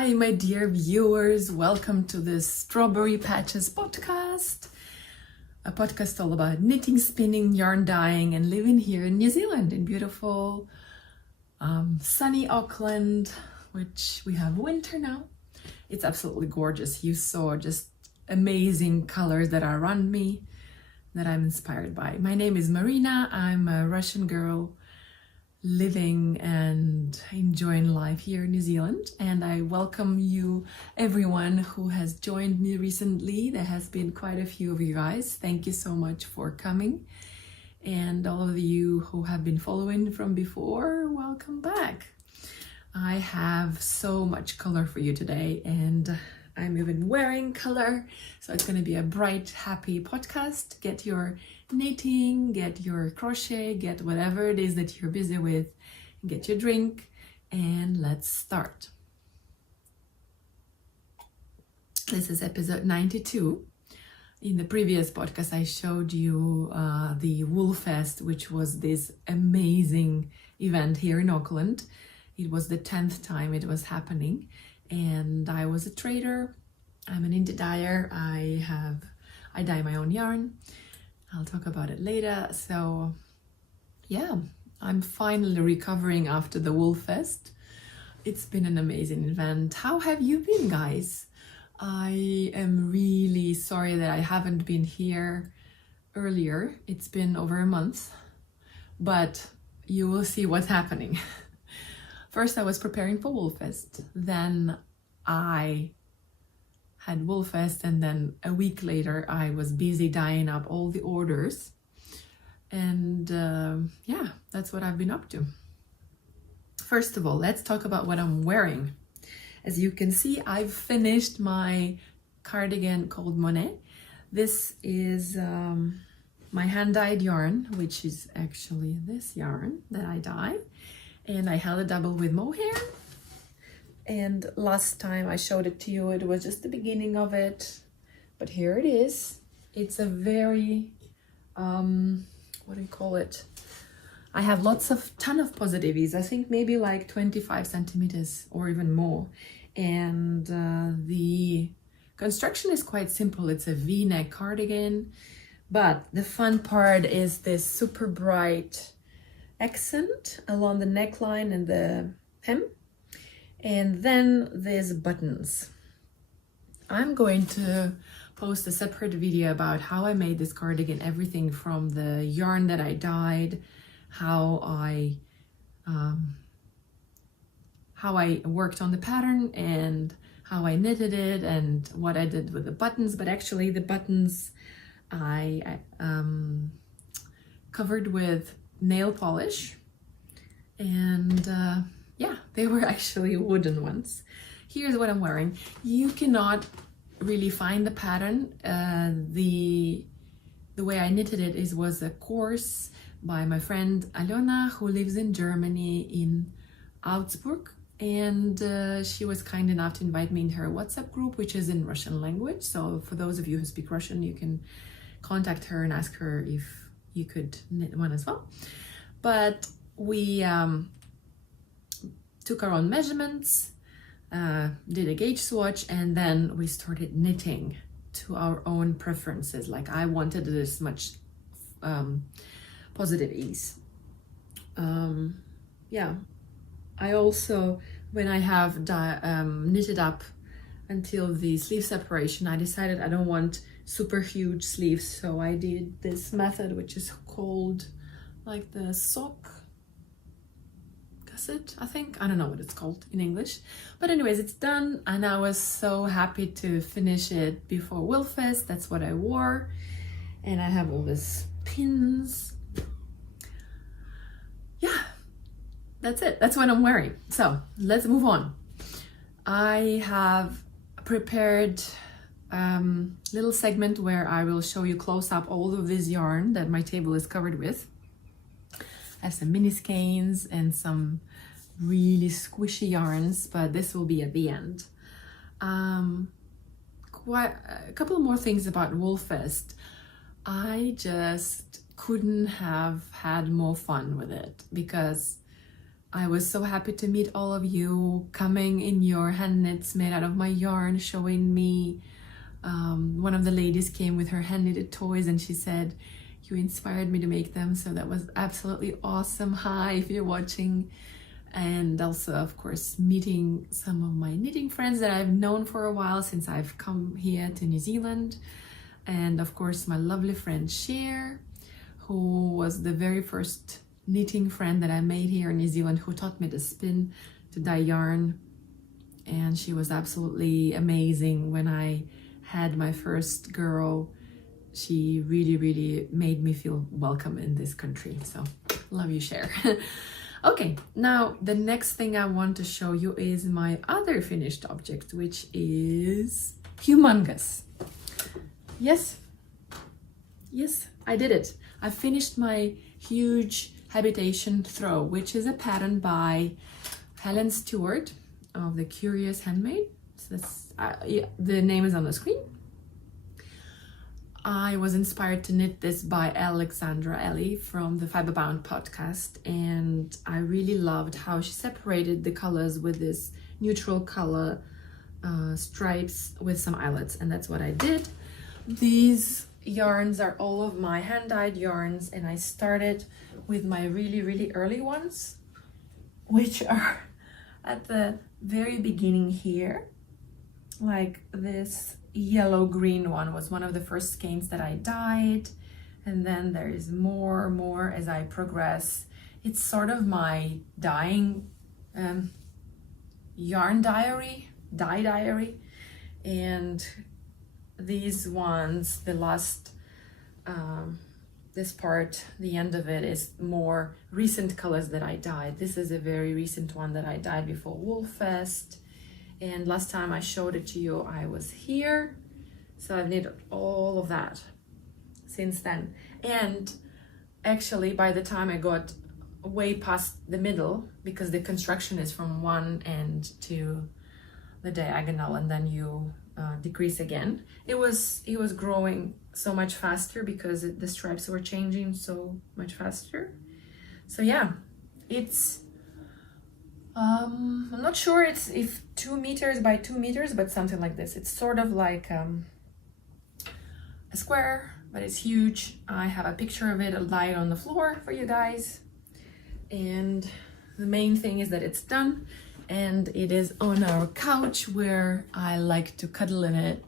Hi, my dear viewers. Welcome to this Strawberry Patches podcast, a podcast all about knitting, spinning, yarn dyeing, and living here in New Zealand in beautiful, sunny Auckland, which we have winter now. It's absolutely gorgeous. You saw just amazing colors that are around me that I'm inspired by. My name is Marina. I'm a Russian girl living and enjoying life here in New Zealand, and I welcome you, everyone who has joined me recently. There has been quite a few of you guys. Thank you so much for coming, and all of you who have been following from before, welcome back. I have so much color for you today, and I'm even wearing color, so it's going to be a bright, happy podcast. Get your knitting, get your crochet, get whatever it is that you're busy with, get your drink, and let's start. This is episode 92. In the previous podcast, I showed you the Woolfest, which was this amazing event here in Auckland. It was the 10th time it was happening, and I was a trader. I'm an indie dyer. I dye my own yarn. I'll talk about it later. So yeah, I'm finally recovering after the Woolfest. It's been an amazing event. How have you been, guys? I am really sorry that I haven't been here earlier. It's been over a month, but you will see what's happening. First, I was preparing for Woolfest. Then I had Woolfest, and then a week later I was busy dyeing up all the orders, and yeah, that's what I've been up to. First of all, let's talk about what I'm wearing. As you can see, I've finished my cardigan called Monet. This is my hand-dyed yarn, which is actually this yarn that I dye, and I held a double with mohair. And last time I showed it to you, it was just the beginning of it, but here it is. It's a very, what do you call it? I have ton of positives. I think maybe like 25 centimeters or even more. And the construction is quite simple. It's a V-neck cardigan, but the fun part is this super bright accent along the neckline and the hem. And then there's buttons. I'm going to post a separate video about how I made this cardigan, everything from the yarn that I dyed, how I worked on the pattern, and how I knitted it, and what I did with the buttons. But actually the buttons I covered with nail polish, and yeah, they were actually wooden ones. Here's what I'm wearing. You cannot really find the pattern. The way I knitted it was a course by my friend Alona, who lives in Germany in Augsburg, and she was kind enough to invite me in her WhatsApp group, which is in Russian language. So for those of you who speak Russian, you can contact her and ask her if you could knit one as well. But we took our own measurements, did a gauge swatch, and then we started knitting to our own preferences. Like I wanted this much positive ease. Yeah, I also, when I have knitted up until the sleeve separation, I decided I don't want super huge sleeves, so I did this method, which is called like the sock gusset, I think. I don't know what it's called in English, but anyways, it's done, and I was so happy to finish it before Woolfest. That's what I wore, and I have all these pins. Yeah, that's it. That's what I'm wearing. So let's move on. I have prepared little segment where I will show you close up all of this yarn that my table is covered with. I have some Miniskes and some really squishy yarns, but this will be at the end. Quite a couple more things about Woolfest. I just couldn't have had more fun with it, because I was so happy to meet all of you coming in your hand knits made out of my yarn, showing me. One of the ladies came with her hand knitted toys and she said, "You inspired me to make them." So that was absolutely awesome. Hi, if you're watching. And also, of course, meeting some of my knitting friends that I've known for a while since I've come here to New Zealand. And of course, my lovely friend Cher, who was the very first knitting friend that I made here in New Zealand, who taught me to spin, to dye yarn. And she was absolutely amazing when I had my first girl. She really, really made me feel welcome in this country. So love you, Cher. Okay, now the next thing I want to show you is my other finished object, which is humongous. Yes, I did it. I finished my huge Habitation throw, which is a pattern by Helen Stewart of the Curious Handmade. So that's yeah, the name is on the screen. I was inspired to knit this by Alexandra Ellie from the Fibre Bound podcast, and I really loved how she separated the colors with this neutral color stripes with some eyelets, and that's what I did. These yarns are all of my hand-dyed yarns, and I started with my really, really early ones, which are at the very beginning here. Like this yellow-green one was one of the first skeins that I dyed, and then there is more as I progress. It's sort of my dyeing yarn diary, dye diary, and these ones, the last this part, the end of it, is more recent colors that I dyed. This is a very recent one that I dyed before Woolfest, and last time I showed it to you I was here, so I've knit all of that since then. And actually by the time I got way past the middle, because the construction is from one end to the diagonal and then you decrease again, it was growing so much faster because the stripes were changing so much faster. So yeah, it's I'm not sure if 2 meters by 2 meters, but something like this. It's sort of like a square, but it's huge. I have a picture of it lying on the floor for you guys, and the main thing is that it's done, and it is on our couch where I like to cuddle in it,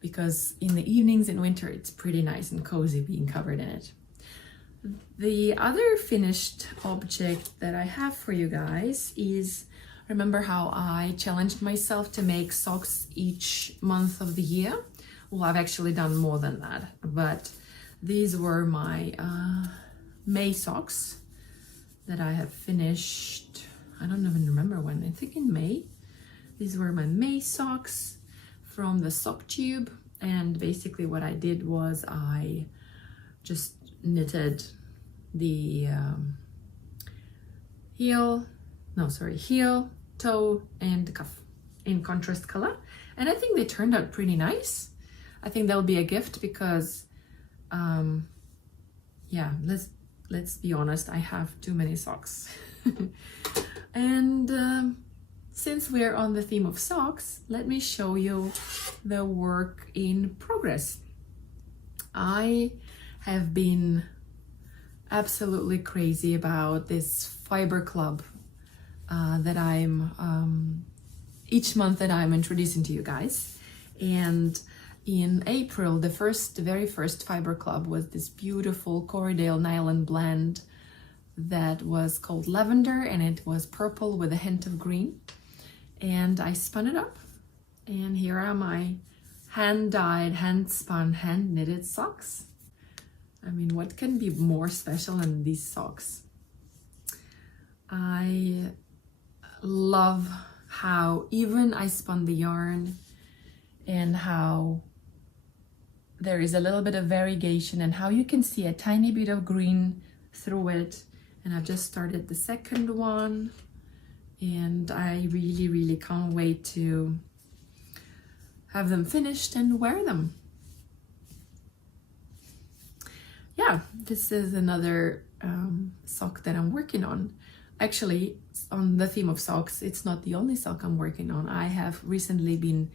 because in the evenings in winter it's pretty nice and cozy being covered in it. The other finished object that I have for you guys is, remember how I challenged myself to make socks each month of the year? Well, I've actually done more than that, but these were my May socks that I have finished. I don't even remember when, I think in May. These were my May socks from the sock tube, and basically what I did was I just knitted the heel, toe, and cuff in contrast color, and I think they turned out pretty nice. I think they'll be a gift because yeah, let's be honest, I have too many socks. And since we're on the theme of socks, let me show you the work in progress. I have been absolutely crazy about this fiber club that I'm each month that I'm introducing to you guys. And in April, the very first fiber club was this beautiful Corriedale nylon blend that was called Lavender, and it was purple with a hint of green. And I spun it up, and here are my hand-dyed, hand-spun, hand-knitted socks. I mean, what can be more special than these socks? I love how even I spun the yarn and how there is a little bit of variegation and how you can see a tiny bit of green through it. And I've just started the second one, and I really, really can't wait to have them finished and wear them. Yeah, this is another sock that I'm working on. Actually, on the theme of socks, it's not the only sock I'm working on. I have recently been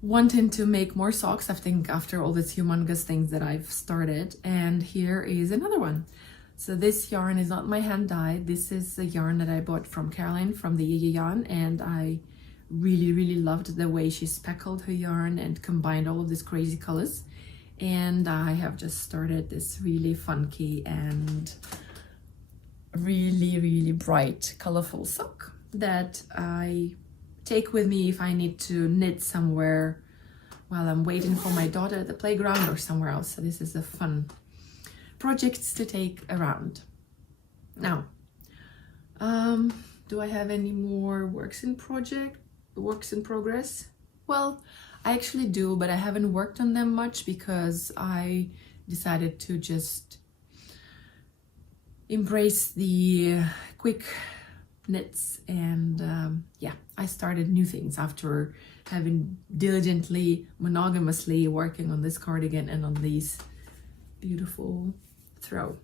wanting to make more socks, I think, after all these humongous things that I've started, and here is another one. So this yarn is not my hand dyed. This is a yarn that I bought from Caroline from the Yarn, and I really loved the way she speckled her yarn and combined all of these crazy colors. And I have just started this really funky and really bright colorful sock that I take with me if I need to knit somewhere while I'm waiting for my daughter at the playground or somewhere else. So this is a fun project to take around. Now, do I have any more works in progress? Well, I actually do, but I haven't worked on them much because I decided to just embrace the quick knits, and yeah, I started new things after having diligently, monogamously working on this cardigan and on these beautiful throw.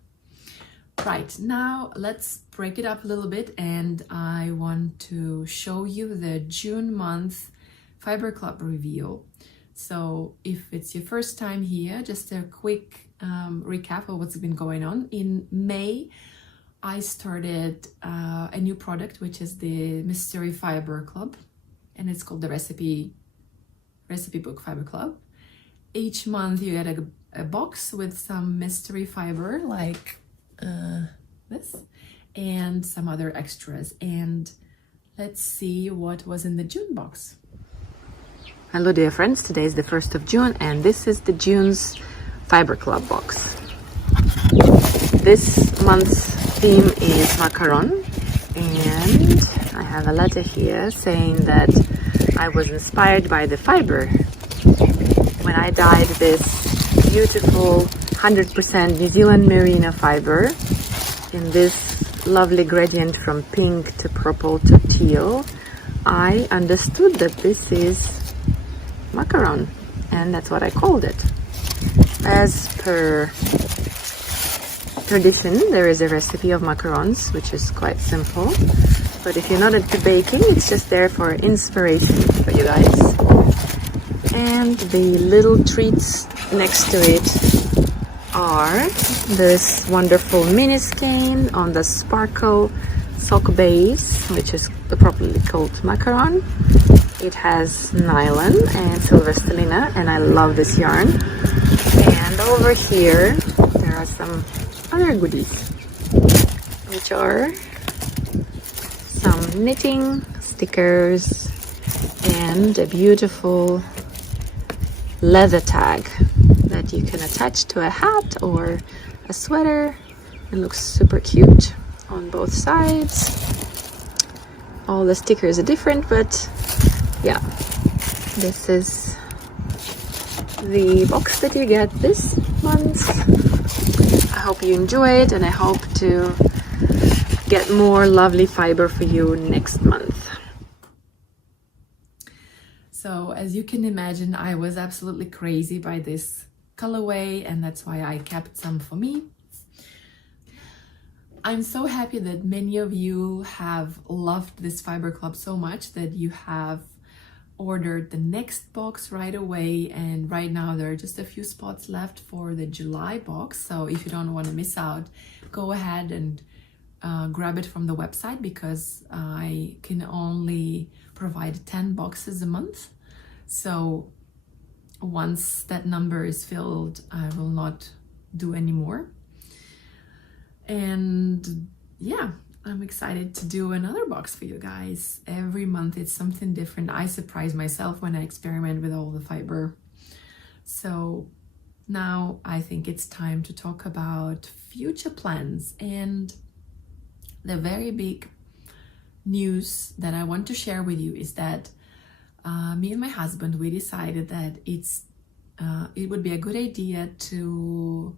Right, now let's break it up a little bit, and I want to show you the June month Fibre Club reveal. So if it's your first time here, just a quick recap of what's been going on. In May, I started a new product, which is the Mystery Fibre Club, and it's called the Recipe Book Fibre Club. Each month you get a box with some mystery fiber like this and some other extras, and let's see what was in the June box. Hello dear friends, today is the 1st of June and this is the June's Fibre Club box. This month's theme is macaron, and I have a letter here saying that I was inspired by the fiber when I dyed this beautiful 100% New Zealand merino fiber in this lovely gradient from pink to purple to teal. I understood that this is macaron, and that's what I called it. As per tradition, there is a recipe of macarons, which is quite simple, but if you're not into baking, it's just there for inspiration for you guys. And the little treats next to it are this wonderful Miniskes on the sparkle sock base, which is properly called macaron. It has nylon and silver stellina, and I love this yarn. And over here there are some other goodies, which are some knitting stickers and a beautiful leather tag that you can attach to a hat or a sweater. It looks super cute on both sides. All the stickers are different, but yeah, this is the box that you get this month. I hope you enjoy it, and I hope to get more lovely fiber for you next month. So as you can imagine, I was absolutely crazy by this colorway, and that's why I kept some for me. I'm so happy that many of you have loved this Fibre Club so much that you have ordered the next box right away, and right now there are just a few spots left for the July box. So if you don't want to miss out, go ahead and grab it from the website, because I can only provide 10 boxes a month. So once that number is filled, I will not do any more. And yeah, I'm excited to do another box for you guys. Every month it's something different. I surprise myself when I experiment with all the fiber. So now I think it's time to talk about future plans. And the very big news that I want to share with you is that me and my husband, we decided that it would be a good idea to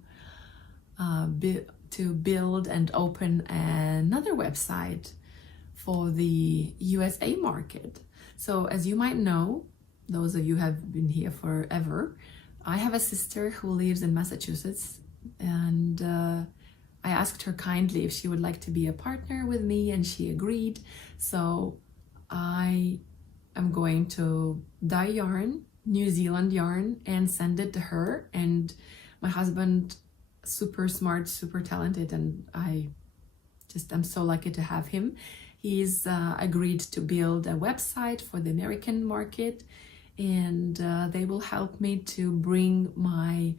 build and open another website for the USA market. So as you might know, those of you who have been here forever, I have a sister who lives in Massachusetts, and I asked her kindly if she would like to be a partner with me, and she agreed. So I am going to dye yarn, New Zealand yarn, and send it to her. And my husband, super smart, super talented, and I'm so lucky to have him. He's agreed to build a website for the American market, and they will help me to bring my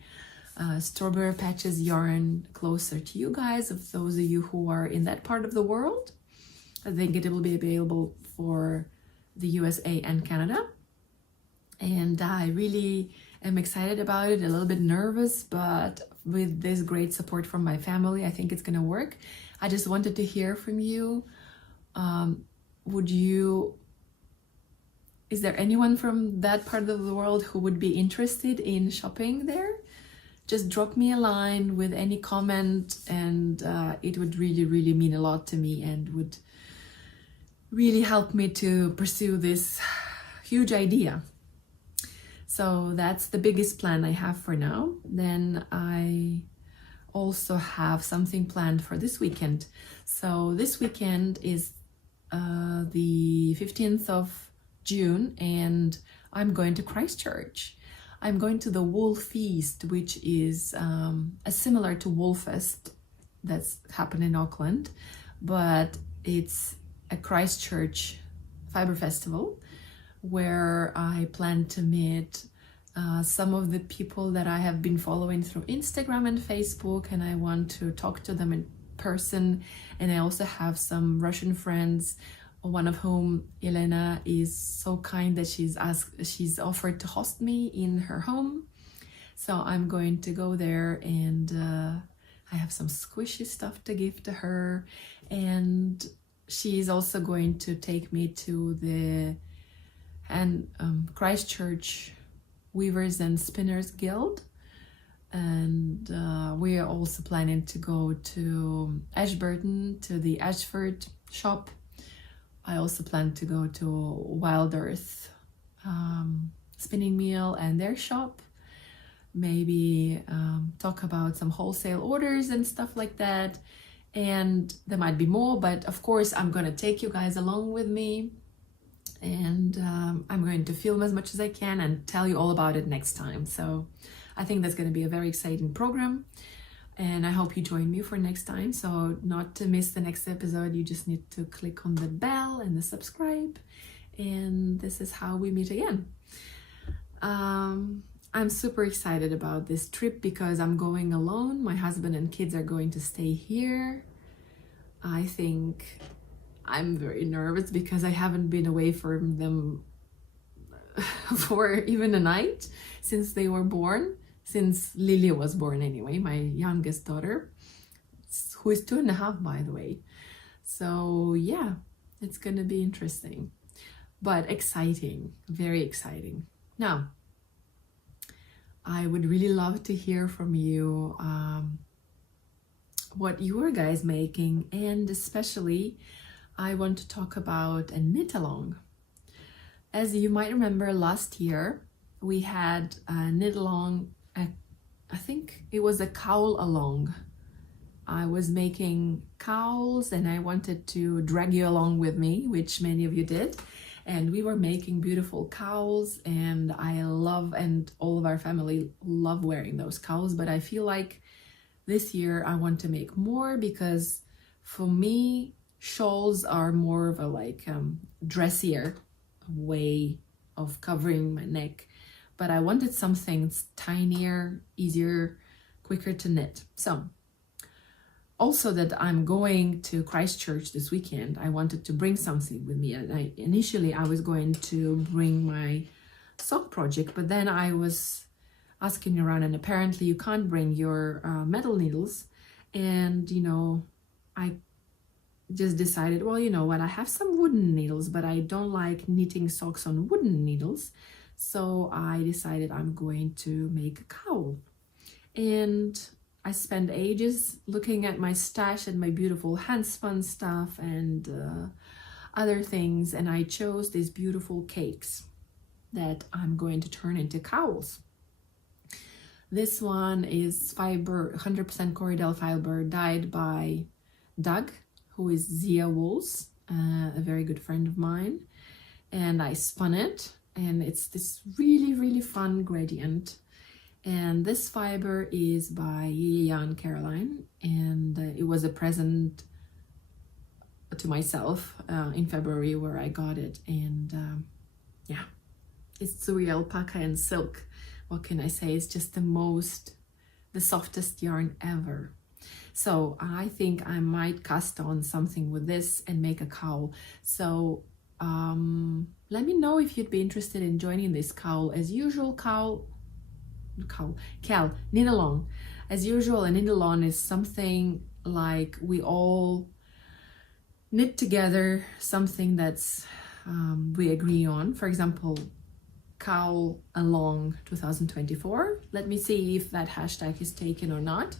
strawberry patches yarn closer to you guys, of those of you who are in that part of the world. I think it will be available for the USA and Canada, and I really am excited about it, a little bit nervous, but with this great support from my family, I think it's gonna work. I just wanted to hear from you. Is there anyone from that part of the world who would be interested in shopping there? Just drop me a line with any comment, and it would really mean a lot to me, and would really help me to pursue this huge idea. So that's the biggest plan I have for now. Then I also have something planned for this weekend. So this weekend is the 15th of June, and I'm going to Christchurch. I'm going to the Woolfest, which is similar to Woolfest that's happened in Auckland, but it's a Christchurch fibre festival where I plan to meet some of the people that I have been following through Instagram and Facebook, and I want to talk to them in person. And I also have some Russian friends, one of whom, Elena, is so kind that she's offered to host me in her home. So I'm going to go there, and I have some squishy stuff to give to her, and she's also going to take me to the Christchurch Weavers and Spinners Guild, and we are also planning to go to Ashburton, to the Ashford shop. I also plan to go to Wild Earth spinning mill and their shop, maybe talk about some wholesale orders and stuff like that. And there might be more, but of course I'm going to take you guys along with me, and I'm going to film as much as I can and tell you all about it next time. So I think that's going to be a very exciting program, and I hope you join me for next time. So not to miss the next episode, you just need to click on the bell and the subscribe, and this is how we meet again. I'm super excited about this trip because I'm going alone. My husband and kids are going to stay here. I think I'm very nervous because I haven't been away from them for even a night since they were born, since Lilia was born anyway, my youngest daughter, who is 2.5, by the way. So yeah, it's gonna be interesting, but exciting, very exciting. Now, I would really love to hear from you what you are guys making, and especially I want to talk about a Knitalong. As you might remember, last year we had a Knitalong, I think it was a Cowl Along. I was making cowls and I wanted to drag you along with me, which many of you did. And we were making beautiful cowls, and I love, and all of our family love wearing those cowls. But I feel like this year I want to make more, because for me, shawls are more of a dressier way of covering my neck. But I wanted something tinier, easier, quicker to knit. So also that I'm going to Christchurch this weekend, I wanted to bring something with me. And initially I was going to bring my sock project, but then I was asking around, and apparently you can't bring your metal needles. And I just decided, well, you know what, I have some wooden needles, but I don't like knitting socks on wooden needles. So I decided I'm going to make a cowl. And I spent ages looking at my stash and my beautiful hand-spun stuff and other things, and I chose these beautiful cakes that I'm going to turn into cowls. This one is fiber, 100% Corridel fiber, dyed by Doug, who is Zia Wools, a very good friend of mine. And I spun it, and it's this really, really fun gradient. And this fiber is by Yaya and Caroline, and it was a present to myself in February where I got it. And yeah, it's Tsui alpaca and silk. What can I say? It's just the softest yarn ever. So I think I might cast on something with this and make a cowl. So let me know if you'd be interested in joining this cowl. As usual, Cowl Knitalong. As usual, a Knitalong is something like we all knit together something that's we agree on. For example, Cowl Along 2024. Let me see if that hashtag is taken or not.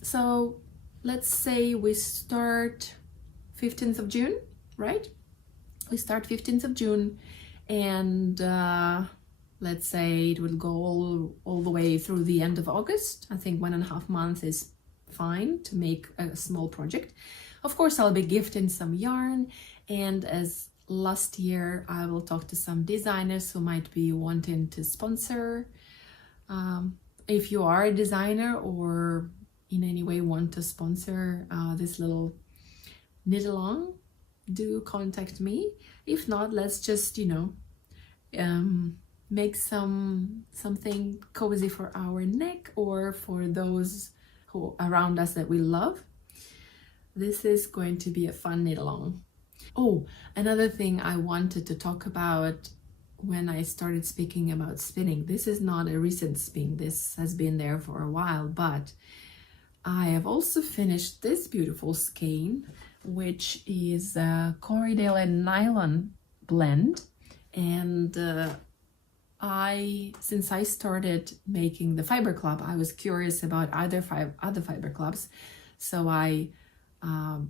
So let's say we start 15th of June, right? We start 15th of June, and let's say it will go all the way through the end of August. I think 1.5 months is fine to make a small project. Of course, I'll be gifting some yarn, and as last year, I will talk to some designers who might be wanting to sponsor. If you are a designer or in any way want to sponsor this little Knitalong, do contact me. If not, let's just, make something cozy for our neck or for those who around us that we love. This is going to be a fun Knitalong. Oh, another thing I wanted to talk about when I started speaking about spinning. This is not a recent spin. This has been there for a while, but I have also finished this beautiful skein, which is a Corridel and nylon blend. And since I started making the fiber club, I was curious about other fiber clubs. So I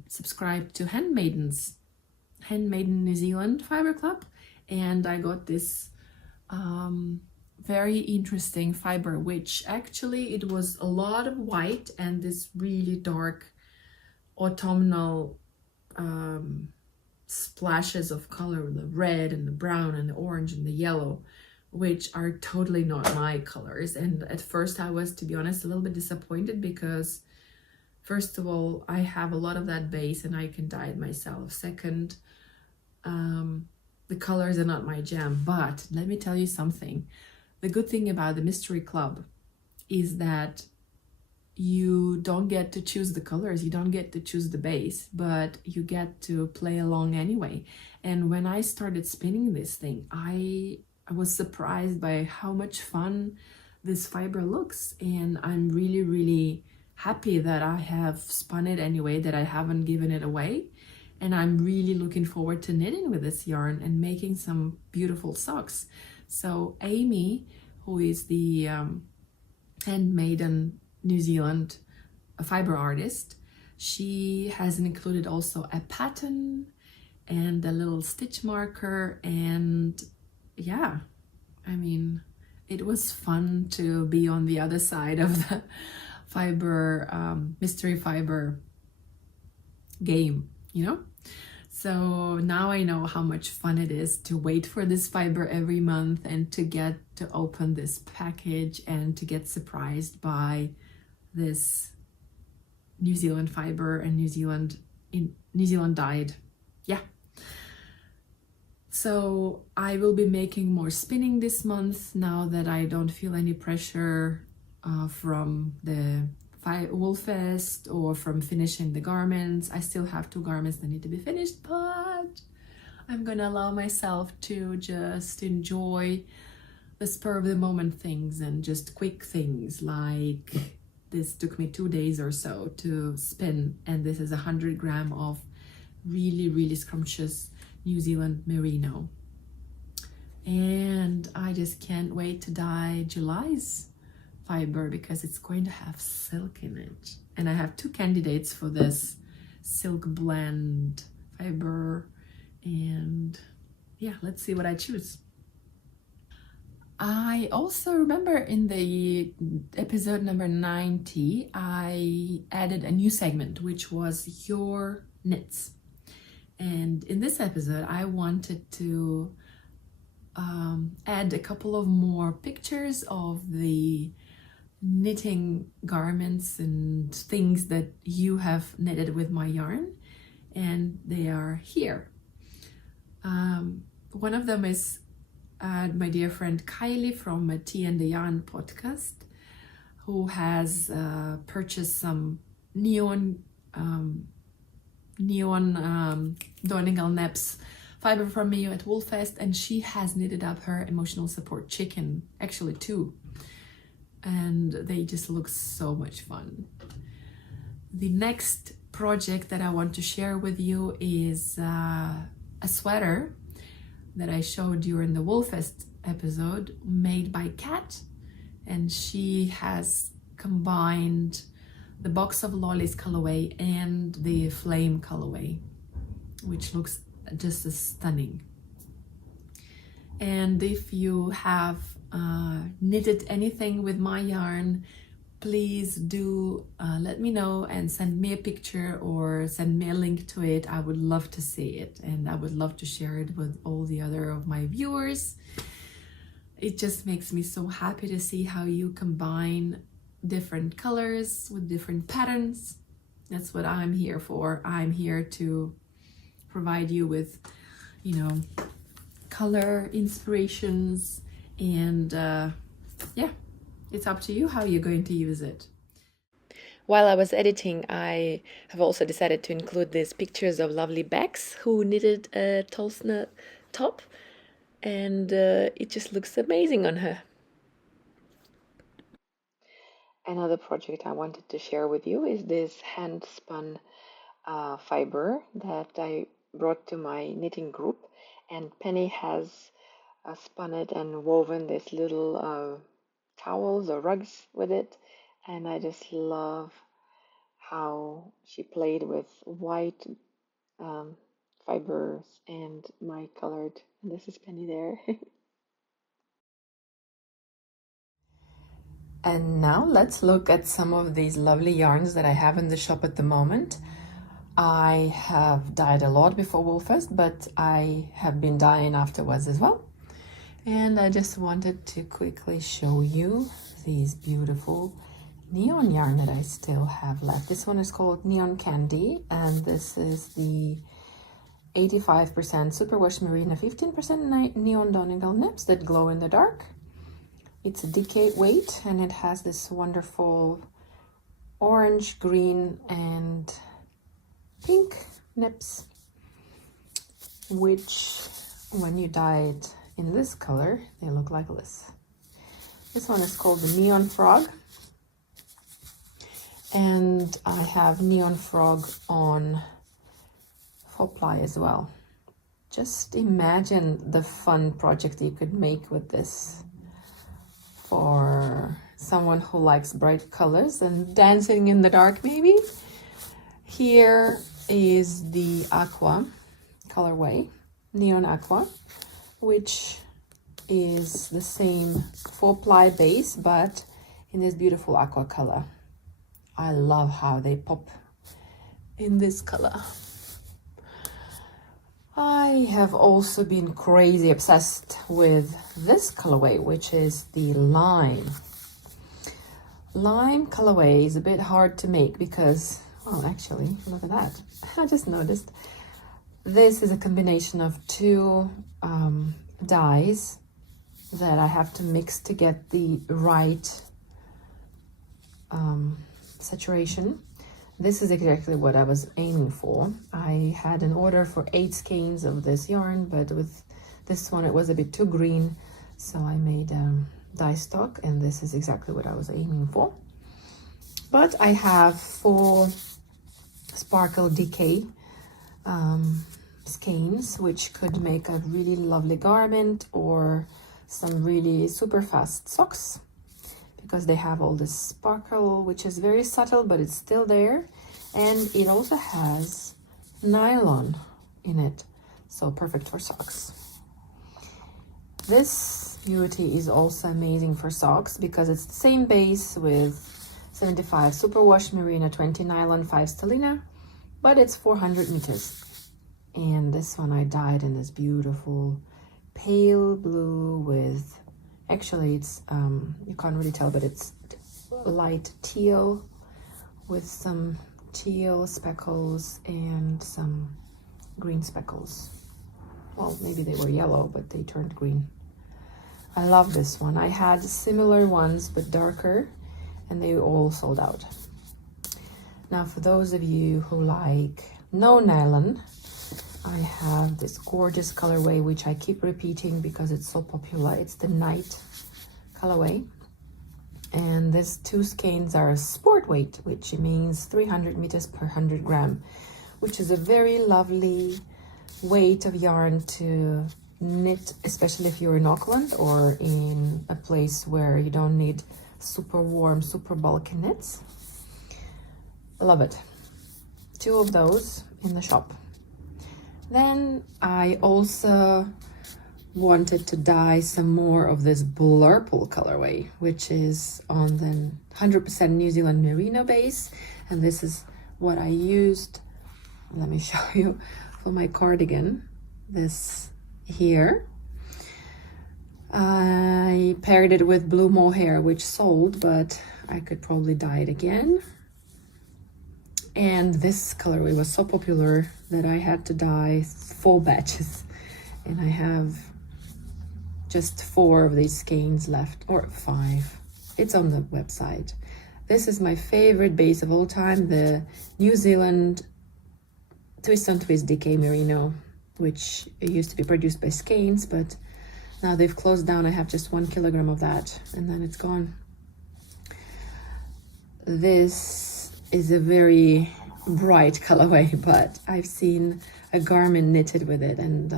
subscribed to Handmaiden New Zealand fiber club, and I got this very interesting fiber, which actually it was a lot of white and this really dark autumnal splashes of color, the red and the brown and the orange and the yellow, which are totally not my colors. And at first I was, to be honest, a little bit disappointed because first of all, I have a lot of that base and I can dye it myself. Second, the colors are not my jam. But let me tell you something. The good thing about the Mystery Club is that you don't get to choose the colors, you don't get to choose the base, but you get to play along anyway. And when I started spinning this thing, I was surprised by how much fun this fiber looks, and I'm really, really happy that I have spun it anyway, that I haven't given it away. And I'm really looking forward to knitting with this yarn and making some beautiful socks. So Amy, who is the Handmaiden New Zealand fiber artist, she has included also a pattern and a little stitch marker. And yeah, I mean, it was fun to be on the other side of the fiber, mystery fiber game, So now I know how much fun it is to wait for this fiber every month and to get to open this package and to get surprised by this New Zealand fiber and New Zealand dyed. Yeah. So I will be making more spinning this month now that I don't feel any pressure from the Woolfest or from finishing the garments. I still have 2 garments that need to be finished, but I'm gonna allow myself to just enjoy the spur of the moment things and just quick things. Like this took me 2 days or so to spin, and this is 100 gram of really, really scrumptious New Zealand merino. And I just can't wait to dye July's fiber because it's going to have silk in it. And I have 2 candidates for this silk blend fiber, and yeah, let's see what I choose. I also remember in the episode number 90, I added a new segment, which was your knits. And in this episode, I wanted to add a couple of more pictures of the knitting garments and things that you have knitted with my yarn, and they are here. One of them is my dear friend Kylie from a Tea and the Yarn podcast, who has purchased some neon Donegal Neps fiber from me at Woolfest, and she has knitted up her emotional support chicken, actually 2, and they just look so much fun. The next project that I want to share with you is a sweater that I showed you in the Woolfest episode, made by Kat, and she has combined the Box of Lollies colorway and the Flame colorway, which looks just as stunning. And if you have knitted anything with my yarn, please do let me know and send me a picture or send me a link to it. I would love to see it, and I would love to share it with all the other of my viewers. It just makes me so happy to see how you combine different colors with different patterns. That's what I'm here for. I'm here to provide you with, color inspirations, and yeah, it's up to you how you're going to use it. While I was editing, I have also decided to include these pictures of lovely Bex, who knitted a Tolsna top, and it just looks amazing on her. Another project I wanted to share with you is this hand-spun fiber that I brought to my knitting group, and Penny has spun it and woven this little towels or rugs with it, and I just love how she played with white fibers and my colored, and this is Penny there. And now let's look at some of these lovely yarns that I have in the shop at the moment. I have dyed a lot before Woolfest, but I have been dyeing afterwards as well. And I just wanted to quickly show you these beautiful neon yarn that I still have left. This one is called Neon Candy, and this is the 85% superwash merino, 15% neon Donegal nips that glow in the dark. It's a decade weight, and it has this wonderful orange, green, and pink nips, which when you dye it in this color, they look like this. This one is called the Neon Frog, and I have Neon Frog on 4-ply as well. Just imagine the fun project you could make with this for someone who likes bright colors and dancing in the dark maybe. Here is the Aqua colorway, Neon Aqua, which is the same 4-ply base but in this beautiful aqua color. I love how they pop in this color. I have also been crazy obsessed with this colorway, which is the Lime. Lime colorway is a bit hard to make because, well, actually, look at that. I just noticed. This is a combination of 2 dyes that I have to mix to get the right saturation. This is exactly what I was aiming for. I had an order for 8 skeins of this yarn, but with this one it was a bit too green, so I made dye stock, and this is exactly what I was aiming for. But I have 4 Sparkle Decay skeins, which could make a really lovely garment or some really super fast socks, because they have all this sparkle, which is very subtle, but it's still there. And it also has nylon in it, so perfect for socks. This Beauty is also amazing for socks because it's the same base with 75 superwash merino, 20 nylon, 5 stellina, but it's 400 meters. And this one I dyed in this beautiful pale blue with, actually it's, you can't really tell, but it's light teal with some teal speckles and some green speckles. Well, maybe they were yellow, but they turned green. I love this one. I had similar ones, but darker, and they all sold out. Now, for those of you who like no nylon, I have this gorgeous colorway, which I keep repeating because it's so popular. It's the Night colorway. And these two skeins are sport weight, which means 300 meters per 100 gram, which is a very lovely weight of yarn to knit, especially if you're in Auckland or in a place where you don't need super warm, super bulky knits. I love it. 2 of those in the shop. Then I also wanted to dye some more of this Blurple colorway, which is on the 100% New Zealand merino base, and this is what I used, let me show you, for my cardigan. This here, I paired it with blue mohair, which sold, but I could probably dye it again. And this colorway was so popular that I had to dye 4 batches, and I have just 4 of these skeins left, or 5. It's on the website. This is my favorite base of all time, the New Zealand Twist on Twist DK merino, which used to be produced by Skeins, but now they've closed down. I have just 1 kilogram of that, and then it's gone. This is a very bright colorway, but I've seen a garment knitted with it, and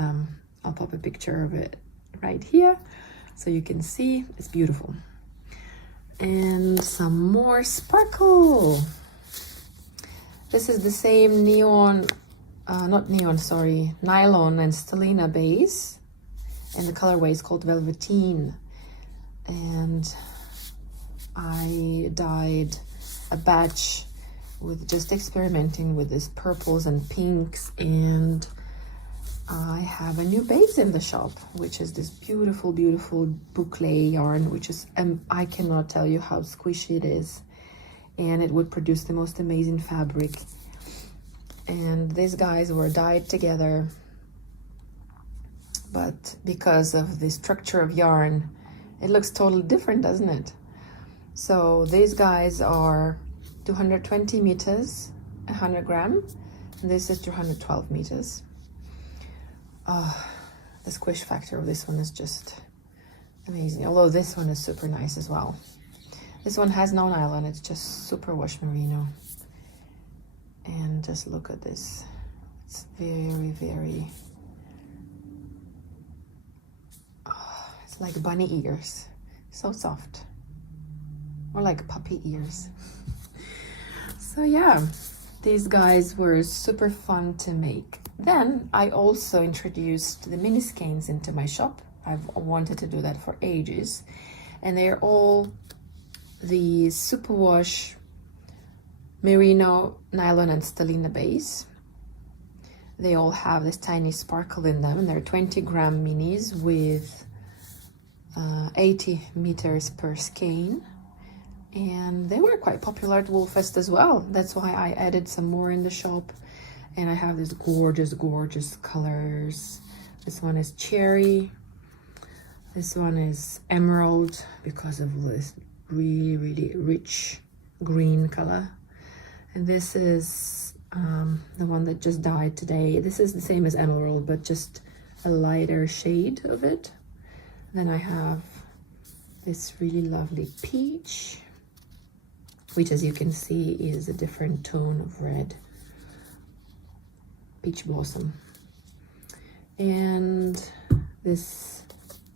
I'll pop a picture of it right here so you can see. It's beautiful. And some more sparkle. This is the same neon, nylon and stellina base, and the colorway is called Velveteen. And I dyed a batch with just experimenting with these purples and pinks, and I have a new base in the shop, which is this beautiful, beautiful boucle yarn, which is, I cannot tell you how squishy it is, and it would produce the most amazing fabric. And these guys were dyed together, but because of the structure of yarn, it looks totally different, doesn't it? So these guys are 220 meters, 100 gram, and this is 212 meters. The squish factor of this one is just amazing, although this one is super nice as well. This one has no nylon, it's just superwash merino. And just look at this. It's very, very, it's like bunny ears. So soft. Or like puppy ears. So yeah, these guys were super fun to make. Then I also introduced the Miniskes into my shop. I've wanted to do that for ages. And they're all the superwash merino, nylon and stellina base. They all have this tiny sparkle in them, and they're 20 gram minis with 80 meters per skein. And they were quite popular at Woolfest as well. That's why I added some more in the shop. And I have these gorgeous, gorgeous colors. This one is cherry. This one is emerald because of this really, really rich green color. And this is the one that just dyed today. This is the same as emerald, but just a lighter shade of it. Then I have this really lovely peach, which, as you can see, is a different tone of red. Peach blossom. And this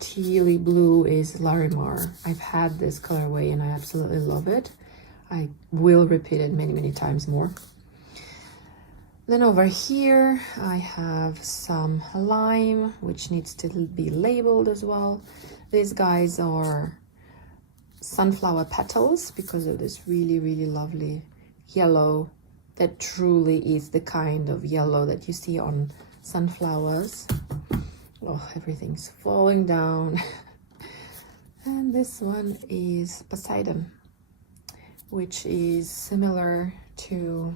tealy blue is Larimar. I've had this colorway and I absolutely love it. I will repeat it many, many times more. Then over here I have some lime, which needs to be labeled as well. These guys are sunflower petals because of this really lovely yellow that truly is the kind of yellow that you see on sunflowers. Oh, everything's falling down. And this one is Poseidon, which is similar to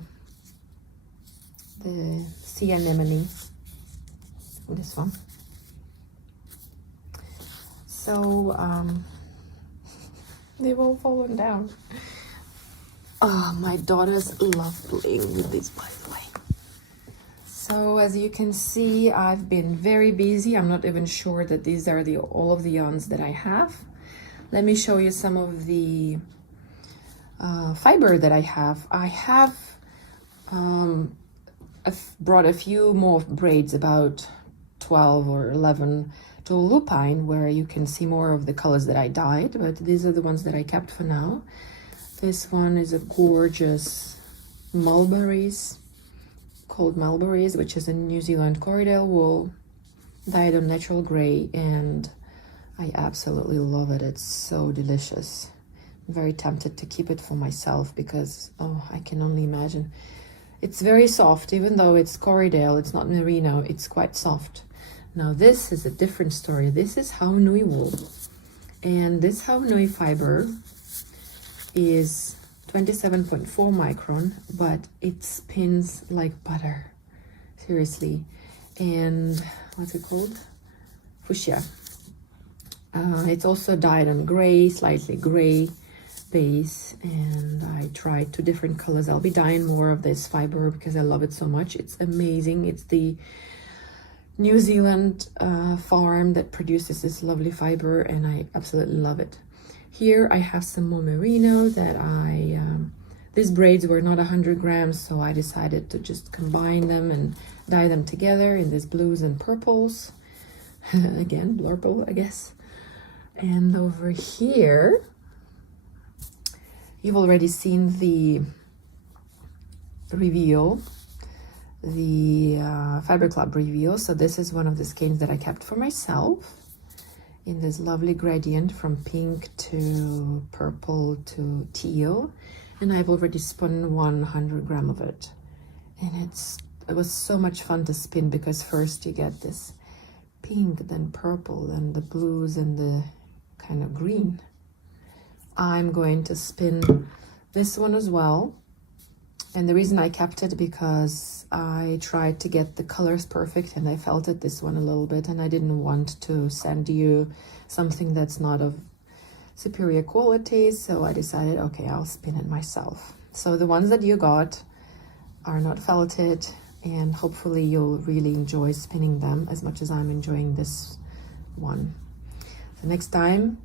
the sea anemone, this one. So they've all fallen down. Oh, my daughters love playing with this, by the way. So as you can see, I've been very busy. I'm not even sure that these are all of the yarns that I have. Let me show you some of the fiber that I have. I have brought a few more braids, about 12 or 11, to lupine, where you can see more of the colors that I dyed, but these are the ones that I kept for now. This one is a gorgeous mulberries, called mulberries, which is a New Zealand Corriedale wool dyed on natural gray, and I absolutely love it. It's so delicious. I'm very tempted to keep it for myself because, oh, I can only imagine. It's very soft, even though it's Corriedale, it's not merino, it's quite soft. Now this is a different story. This is Haunui wool, and this Haunui fiber is 27.4 micron, but it spins like butter, seriously. And what's it called? Fuchsia. It's also dyed on gray, slightly gray base, and I tried 2 different colors. I'll be dyeing more of this fiber because I love it so much. It's amazing. It's the New Zealand farm that produces this lovely fiber, and I absolutely love it. Here I have some more merino that these braids were not 100 grams, so I decided to just combine them and dye them together in these blues and purples. Again, Blurple, I guess. And over here, you've already seen the reveal, the Fiber Club reveal. So this is one of the skeins that I kept for myself in this lovely gradient from pink to purple to teal, and I've already spun 100 gram of it, and it was so much fun to spin because first you get this pink, then purple, then the blues, and the kind of green. I'm going to spin this one as well, and the reason I kept it because I tried to get the colors perfect, and I felted this one a little bit, and I didn't want to send you something that's not of superior quality, so I decided, okay, I'll spin it myself. So the ones that you got are not felted, and hopefully you'll really enjoy spinning them as much as I'm enjoying this one. So next time,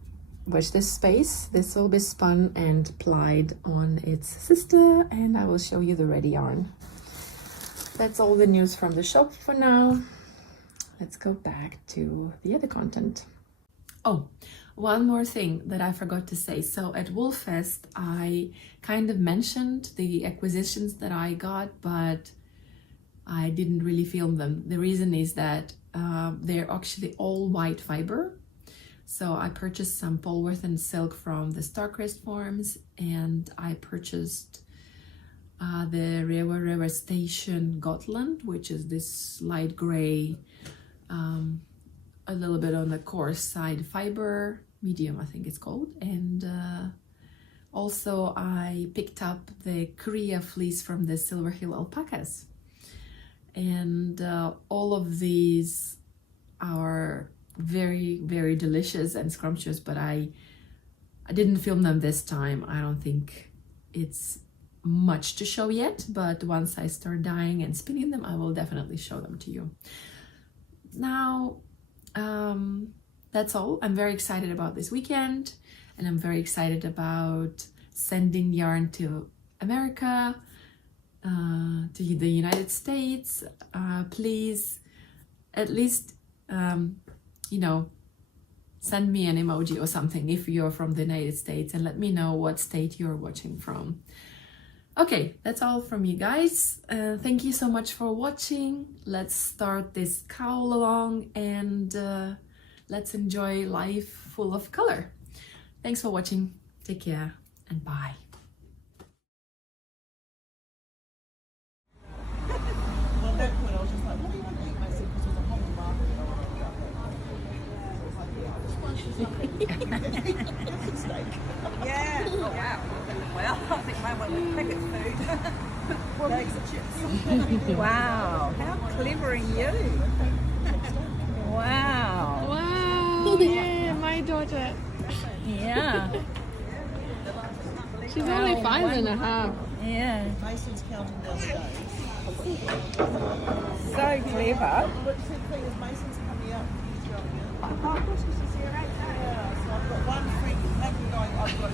watch this space. This will be spun and plied on its sister, and I will show you the ready yarn. That's all the news from the shop for now. Let's go back to the other content. Oh, one more thing that I forgot to say. So at Woolfest, I kind of mentioned the acquisitions that I got, but I didn't really film them. The reason is that they're actually all white fiber. So I purchased some Polworth and silk from the Starcrest farms, and I purchased the Ravelry Gotland, which is this light gray, a little bit on the coarse side fiber, medium I think it's called. And also I picked up the Korea fleece from the Silver Hill alpacas. And all of these are very delicious and scrumptious, but I didn't film them this time. I don't think it's much to show yet, but once I start dyeing and spinning them, I will definitely show them to you. Now that's all. I'm very excited about this weekend, and I'm very excited about sending yarn to America, to the United States. Please at least you know, send me an emoji or something if you're from the United States, and let me know what state you're watching from. Okay, that's all from you guys. Thank you so much for watching. Let's start this cowl along and let's enjoy life full of color. Thanks for watching. Take care and bye. Well, at that point, I was just like, what do you want to eat? I said, because there's a whole market going on up there. I was like, yeah, I just want some steak. Yeah. Oh, wow. Well, I think mine went with cricket food. Bags of chips. Wow. How clever are you? Wow. Wow, yeah, my daughter. Yeah. She's only 5.5. Yeah. Mason's counting down the days. So clever. But the thing is, Mason's coming out. He's going out. Oh, of course, she's here right now. Yeah, so I've got one thing. Happy going, I've got,